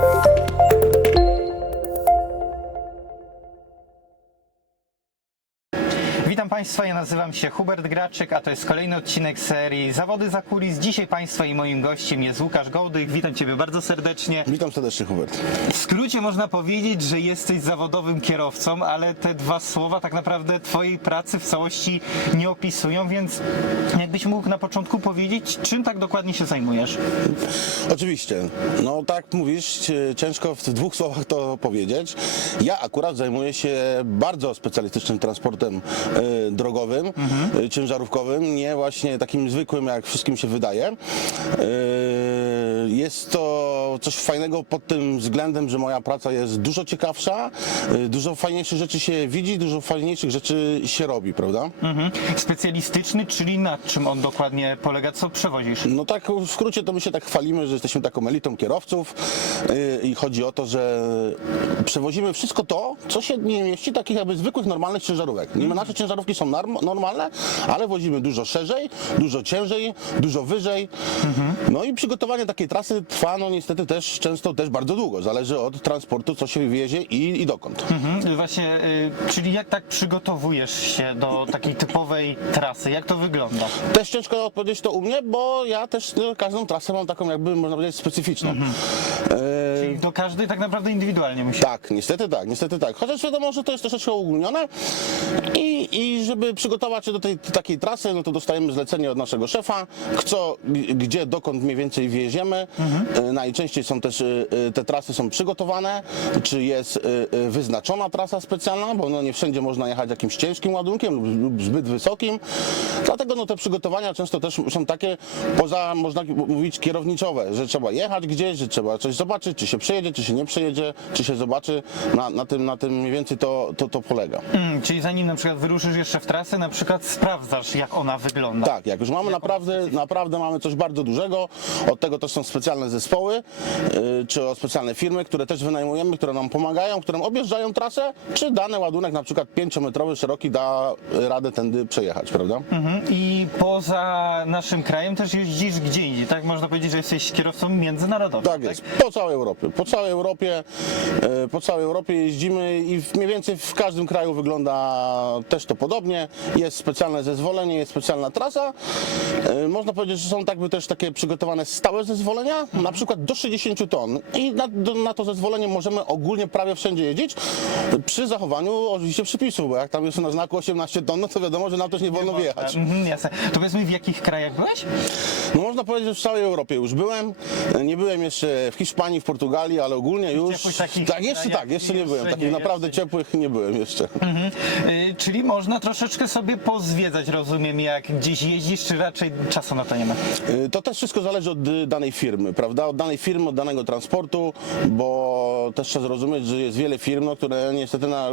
Witam Państwa, ja nazywam się Hubert Graczyk, a to jest kolejny odcinek serii Zawody za kulis. Dzisiaj Państwa i moim gościem jest Łukasz Gołdych. Witam Ciebie bardzo serdecznie. Witam serdecznie, Hubert. W skrócie można powiedzieć, że jesteś zawodowym kierowcą, ale te dwa słowa tak naprawdę Twojej pracy w całości nie opisują, więc jakbyś mógł na początku powiedzieć, czym tak dokładnie się zajmujesz? Oczywiście, no tak mówisz, cie- ciężko w dwóch słowach to powiedzieć. Ja akurat zajmuję się bardzo specjalistycznym transportem e, drogowym, e, ciężarówkowym, nie właśnie takim zwykłym, jak wszystkim się wydaje. E, jest to coś fajnego pod tym względem, że moja praca jest dużo ciekawsza, e, dużo fajniejszych rzeczy się widzi, dużo fajniejszych rzeczy się robi, prawda? Mhm. Specjalistyczny, czyli na czym on dokładnie polega? Co przewozisz? No tak, w skrócie to my się tak chwalimy, że jesteśmy taką elitą kierowców yy, i chodzi o to, że przewozimy wszystko to, co się nie mieści takich jakby zwykłych, normalnych ciężarówek. Niby nasze ciężarówki są norm- normalne, ale wozimy dużo szerzej, dużo ciężej, dużo wyżej. No i przygotowanie takiej trasy trwa no niestety też często też bardzo długo. Zależy od transportu, co się wiezie i, i dokąd. Mhm. Właśnie, y, czyli jak tak przygotowujesz się do takiej typowej trasy? Jak to wygląda? Też ciężko odpowiedzieć to u mnie, bo ja też no, każdą trasę mam taką jakby, można powiedzieć, specyficzną. Yy, Czyli do każdej tak naprawdę indywidualnie musi. Tak, niestety tak, niestety tak. Chociaż wiadomo, że to jest troszeczkę uogólnione i, i żeby przygotować się do tej takiej trasy, no to dostajemy zlecenie od naszego szefa, co, g- gdzie, dokąd mniej więcej wieziemy. E, Najczęściej są też, e, e, te trasy są przygotowane, czy jest e, wyznaczona trasa specjalna, bo no nie wszędzie można jechać jakimś ciężkim ładunkiem lub, lub zbyt wysokim. Dlatego no te przygotowania często też są takie poza, można mówić, kierowniczowe, że trzeba jechać gdzieś, że trzeba coś zobaczyć, czy się przejedzie, czy się nie przejedzie, czy się zobaczy. Na, na, tym, na tym mniej więcej to, to, to polega. Mm, czyli zanim na przykład wyruszysz jeszcze w trasę, na przykład sprawdzasz, jak ona wygląda. Tak, jak już mamy naprawdę, naprawdę mamy coś bardzo dużego, od tego też są specjalne zespoły, czy o specjalne firmy, które też wynajmujemy, które nam pomagają, które objeżdżają trasę, czy dany ładunek, na przykład 5-metrowy, szeroki, da radę tędy przejechać, prawda? Mhm. I poza naszym krajem też jeździsz gdzie indziej, tak? Można powiedzieć, że jesteś kierowcą międzynarodowym. Tak jest, po całej Europie. Po całej Europie, e, po całej Europie jeździmy i mniej więcej w każdym kraju wygląda też to podobnie. Jest specjalne zezwolenie, jest specjalna trasa. E, Można powiedzieć, że są tak by też takie przygotowane stałe zezwolenia, na przykład do 60 ton. I na, na to zezwolenie możemy ogólnie prawie wszędzie jeździć, przy zachowaniu oczywiście przepisów, bo jak tam jest na znaku 18 ton, no to wiadomo, że nam też nie wolno wjechać. Mhm, jasne. To powiedz mi, w jakich krajach byłeś? No można powiedzieć, że w całej Europie już byłem. Nie byłem jeszcze w Hiszpanii, w Portugalii, ale ogólnie już. ciepłych takich Tak, jeszcze krajach tak, jeszcze nie byłem. nie, Takich naprawdę ciepłych nie byłem jeszcze. Mhm. Y, czyli można troszeczkę sobie pozwiedzać, rozumiem, jak gdzieś jeździsz, czy raczej czasu na to nie ma? Y, To też wszystko zależy od y, danej firmy, prawda? Od danej firmy, od danego transportu, bo też trzeba zrozumieć, że jest wiele firm, no, które niestety na,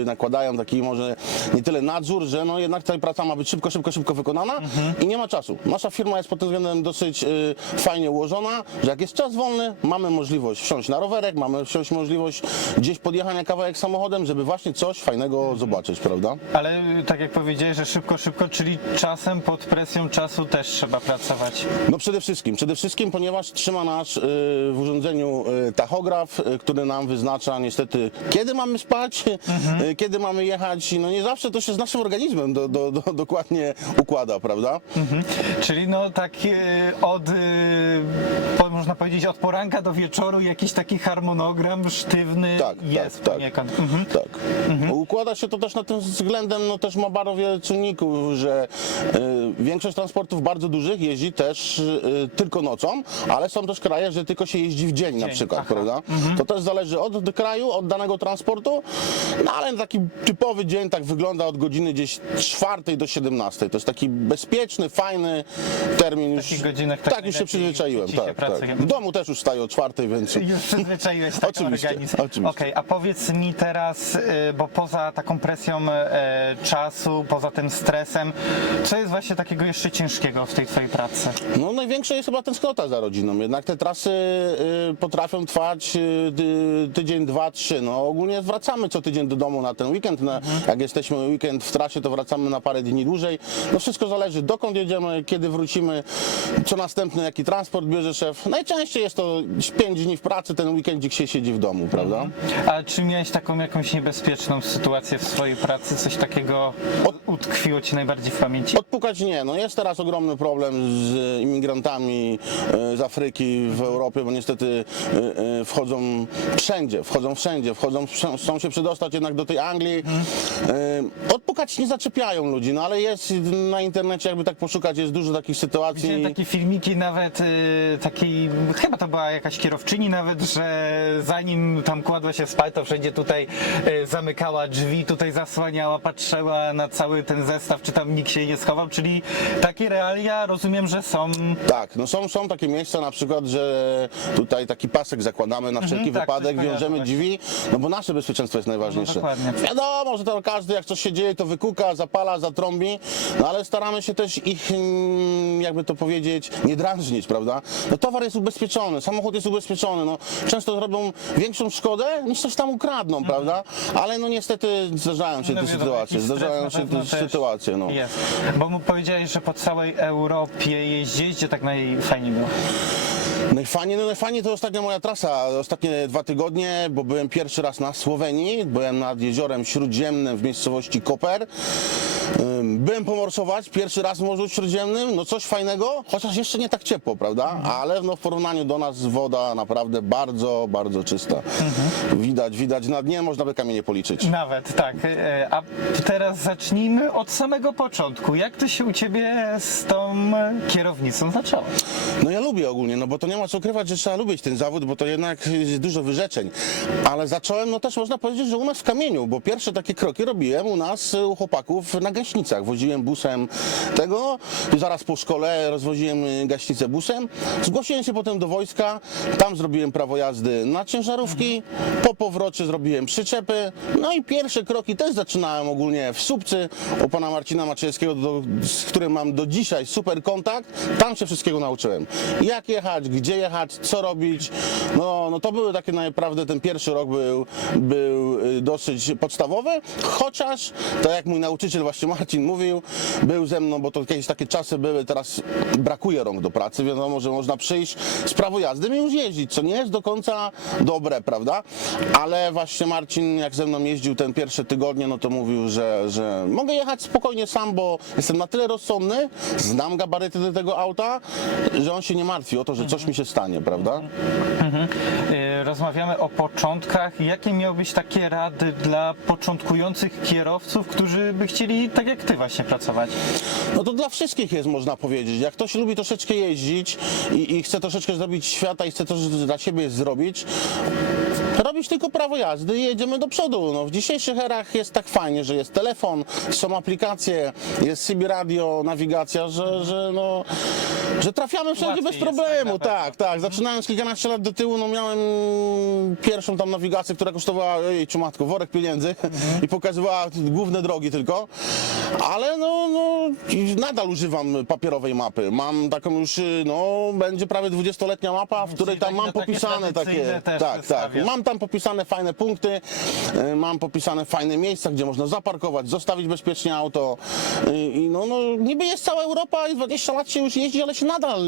y, nakładają taki może nie tyle nadzór, że no jednak ta praca ma być szybko, szybko, szybko wykonana i nie ma czasu. Nasza firma jest pod tym względem dosyć y, fajnie ułożona, że jak jest czas wolny, mamy możliwość wsiąść na rowerek, mamy wsiąść możliwość gdzieś podjechania kawałek samochodem, żeby właśnie coś fajnego zobaczyć, prawda? Ale y, tak jak powiedziałeś, że szybko, szybko, czyli czasem pod presją czasu też trzeba pracować. No przede wszystkim, przede wszystkim, ponieważ trzyma nas y, w urządzeniu y, tachograf, y, który nam wyznacza niestety kiedy mamy spać, y, kiedy mamy jechać. No nie zawsze to się z naszym organizmem do, do, do, dokładnie układa, prawda? Mhm. Czyli no tak od, po- można powiedzieć, od poranka do wieczoru jakiś taki harmonogram sztywny Tak, jest tak, tak. poniekąd. Mhm. Tak. Układa się to też na tym względem, no też ma bardzo wiele czynników, że y, większość transportów bardzo dużych jeździ też y, tylko nocą, ale są też kraje, że tylko się jeździ w dzień, na Dzień, przykład, aha. prawda? To też zależy od kraju, od danego transportu, no ale taki typowy dzień tak wygląda od godziny gdzieś 4 do 17. To jest taki bezpieczny, fajny termin. Już, takich godzinach tak tak już się przyzwyczaiłem, tak, tak. W domu też już wstaję o 4, więc... Już przyzwyczaiłeś taki Oczywiście, organizm. oczywiście. Okej, a powiedz mi teraz, y, bo poza taką presją e, czasu, poza tym stresem, co jest właśnie takiego jeszcze ciężkiego w tej twojej pracy? No największa jest chyba tęsknota za rodziną. Jednak te trasy y, potrafią trwać y, ty, tydzień, dwa, trzy. No ogólnie wracamy co tydzień do domu na ten weekend. Na, Jak jesteśmy weekend w trasie, to wracamy na parę dni dłużej. No wszystko zależy dokąd jedziemy, kiedy wrócimy, co następny, jaki transport bierze szef. Najczęściej jest to 5 dni w pracy, ten weekendzik się siedzi w domu, prawda? A czy miałeś taką jakąś niebezpieczną sytuację w swojej pracy? Coś takiego utkwiło ci najbardziej w pamięci? Odpukać nie, no jest teraz ogromny problem z imigrantami e, z Afryki w Europie, bo niestety e, e, wchodzą wszędzie, wchodzą wszędzie, wchodzą, chcą się przedostać jednak do tej Anglii. E, Odpukać nie zaczepiają ludzi, no ale jest na internecie, jakby tak poszukać, jest dużo takich sytuacji. Widziałem takie filmiki nawet y, takiej, chyba to była jakaś kierowczyni nawet, że zanim tam kładła się spać, to wszędzie tutaj y, zamykała drzwi, tutaj zasłaniała, patrzyła na cały ten zestaw, czy tam nikt się nie schował, czyli takie realia rozumiem, że są Tak, no są, są takie miejsca na przykład, że tutaj taki pasek zakładamy na wszelki tak, wypadek, wiążemy drzwi, no bo nasze bezpieczeństwo jest najważniejsze. No, dokładnie. Wiadomo, że to każdy jak coś się dzieje, to wykuka, zapala, zatrąbi, no ale staramy się też ich, mm, jakby to powiedzieć, nie drażnić, prawda? No towar jest ubezpieczony, samochód jest ubezpieczony, no często robią większą szkodę niż coś tam ukradną, prawda? Ale no niestety zdarzają się Mhm. No te wiadomo, sytuacje, jakiś stres zdarzają na się pewno te też sytuacje, no. Jest. Bo mu powiedziałeś, że po całej Europie jeździć, gdzie tak najfajniej było. Najfajniej, no najfajniej to ostatnia moja trasa, ostatnie dwa tygodnie, bo byłem pierwszy raz na Słowenii, byłem nad jeziorem Śródziemnym w miejscowości Koper. Byłem pomorsować, pierwszy raz w Morzu Śródziemnym, no coś fajnego, chociaż jeszcze nie tak ciepło, prawda? Ale no w porównaniu do nas woda naprawdę bardzo, bardzo czysta. Widać, widać na dnie, można by kamienie policzyć. Nawet, tak. E, A teraz zacznijmy od samego początku. Jak to się u ciebie z tą kierownicą zaczęło? No ja lubię ogólnie, no bo to nie ma co ukrywać, że trzeba lubić ten zawód, bo to jednak jest dużo wyrzeczeń. Ale zacząłem, no też można powiedzieć, że u nas w kamieniu, bo pierwsze takie kroki robiłem u nas y, u chłopaków na gaśnicach. Woziłem busem tego, zaraz po szkole rozwoziłem y, gaśnicę busem. Zgłosiłem się potem do wojska, tam zrobiłem prawo jazdy na ciężarówki, po powrocie zrobiłem przyczepy, no i pierwsze kroki też zaczynałem ogólnie w Słupcy u pana Marcina Maciejskiego, do, z którym mam do dzisiaj super kontakt. Tam się wszystkiego nauczyłem. Jak jechać, gdzie jechać, co robić. No, no to były takie naprawdę, ten pierwszy rok był, był y, dosyć podstawowy, chociaż, tak jak mój nauczyciel właśnie Marcin mówił, był ze mną, bo to jakieś takie czasy były, teraz brakuje rąk do pracy, wiadomo, że można przyjść z prawo jazdy i już jeździć, co nie jest do końca dobre, prawda? Ale właśnie Marcin, jak ze mną jeździł ten pierwsze tygodnie, no to mówił, że, że mogę jechać spokojnie sam, bo jestem na tyle rozsądny, znam gabaryty do tego auta, że on się nie martwi o to, że coś mi się stanie, prawda? E, Rozmawiamy o początkach. Jakie miałbyś takie rady dla początkujących kierowców, którzy by chcieli tak jak ty właśnie pracować? No to dla wszystkich jest, można powiedzieć. Jak ktoś lubi troszeczkę jeździć i, i chce troszeczkę zrobić świata i chce to dla siebie zrobić, robić tylko prawo jazdy i jedziemy do przodu. No, w dzisiejszych erach jest tak fajnie, że jest telefon, są aplikacje, jest CB radio, nawigacja, że, że, no, że trafiamy wszędzie Łatwiej bez jest, tak, problemu. na. Tak, tak. Zaczynając kilkanaście lat do tyłu, no miałem pierwszą tam nawigację, która kosztowała, ojej, matko, worek pieniędzy i pokazywała główne drogi tylko. Ale no, no, nadal używam papierowej mapy. Mam taką już, y, no, będzie prawie 20-letnia mapa, w której tam mam no, takie popisane tradycyjne takie. też Tak, tak. Mam tam popisane fajne punkty, y, mam popisane fajne miejsca, gdzie można zaparkować, zostawić bezpiecznie auto. Y, I no, no, niby jest cała Europa i 20 lat się już jeździ, ale się nadal.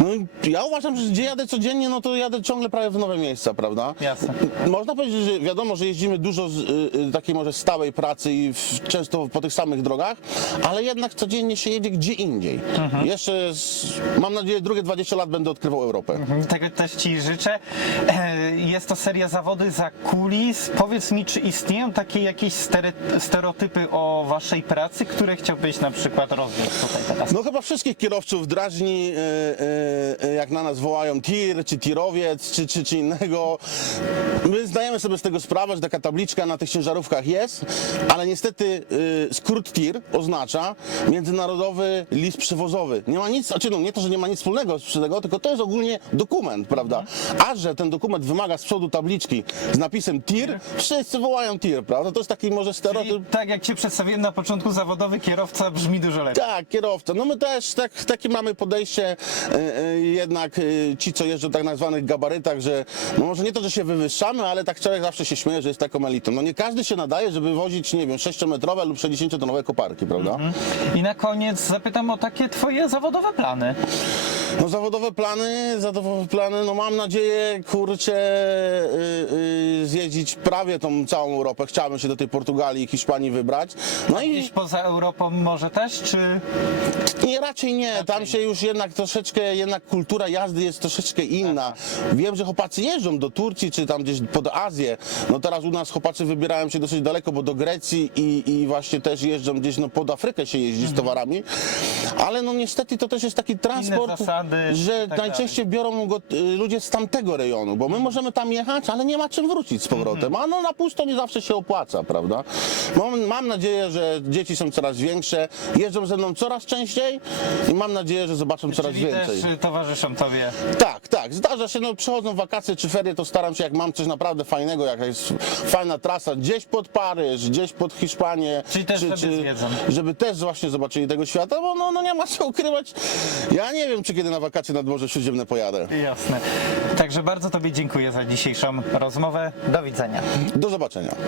No, ja uważam, że gdzie jadę codziennie, no to jadę ciągle prawie w nowe miejsca, prawda? Jasne. Można powiedzieć, że wiadomo, że jeździmy dużo z y, y, takiej może stałej pracy i w, często po tych samych drogach, ale jednak codziennie się jedzie gdzie indziej. Jeszcze, z, mam nadzieję, drugie 20 lat będę odkrywał Europę. Tego też Ci życzę. E, Jest to seria zawody za kulis. Powiedz mi, czy istnieją takie jakieś stere- stereotypy o Waszej pracy, które chciałbyś na przykład rozwiać tutaj teraz? No chyba wszystkich kierowców drażni, y, y, y, jak na nas wołają tir, czy tirowiec, czy, czy, czy innego. My zdajemy sobie z tego sprawę, że taka tabliczka na tych ciężarówkach jest, ale niestety skrót tir oznacza międzynarodowy list przywozowy. Nie ma nic, znaczy no nie to, że nie ma nic wspólnego z tego, tylko to jest ogólnie dokument, prawda? A że ten dokument wymaga z przodu tabliczki z napisem tir, wszyscy wołają tir, prawda? To jest taki może stereotyp. I tak jak Cię przedstawiłem na początku, zawodowy kierowca brzmi dużo lepiej. Tak, kierowca. No my też tak, takie mamy podejście, e, e, jednak e, ci, co jeżdżą w tak nazwanych gabarytach, że no może nie to, że się wywyższamy, ale tak człowiek zawsze się śmieje, że jest taką elitą. No nie każdy się nadaje, żeby wozić, nie wiem, 6-metrowe lub 60-tonowe koparki, prawda? I na koniec zapytam o takie twoje zawodowe plany. No zawodowe plany, zawodowe plany, no mam nadzieję, kurczę, y, y, zjeździć prawie tą całą Europę. Chciałbym się do tej Portugalii i Hiszpanii wybrać. No i Gdzieś poza Europą może też, czy... Nie, raczej nie. Tam się już jednak troszeczkę, jednak kultura jazdy jest troszeczkę inna. Wiem, że chłopacy jeżdżą do Turcji, czy tam gdzieś pod Azję. No teraz u nas chłopacy wybierają się dosyć daleko, bo do Grecji i, i właśnie też jeżdżą gdzieś, no pod Afrykę się jeździ z towarami. Ale no niestety to też jest taki transport, zasady że tak najczęściej biorą go y, ludzie z tamtego rejonu, bo my możemy tam jechać, ale nie ma czym wrócić z powrotem. A no na pusto nie zawsze się opłaca, prawda? Mam, mam nadzieję, że dzieci są coraz większe, jeżdżą ze mną coraz częściej i mam nadzieję, że zobaczą coraz Czyli więcej. też y, towarzyszą tobie. Tak, tak, zdarza się, no przychodzą wakacje czy ferie, to staram się, jak mam coś naprawdę fajnego, jaka jest fajna trasa, gdzieś pod Paryż, gdzieś pod Hiszpanię. Czyli też sobie zwiedzą. Żeby też właśnie zobaczyli tego świata, bo no, no nie ma co ukrywać. Ja nie wiem, czy kiedy na wakacje nad Morze Śródziemne pojadę. Jasne. Także bardzo tobie dziękuję za dzisiejszą rozmowę. Do widzenia. Do zobaczenia.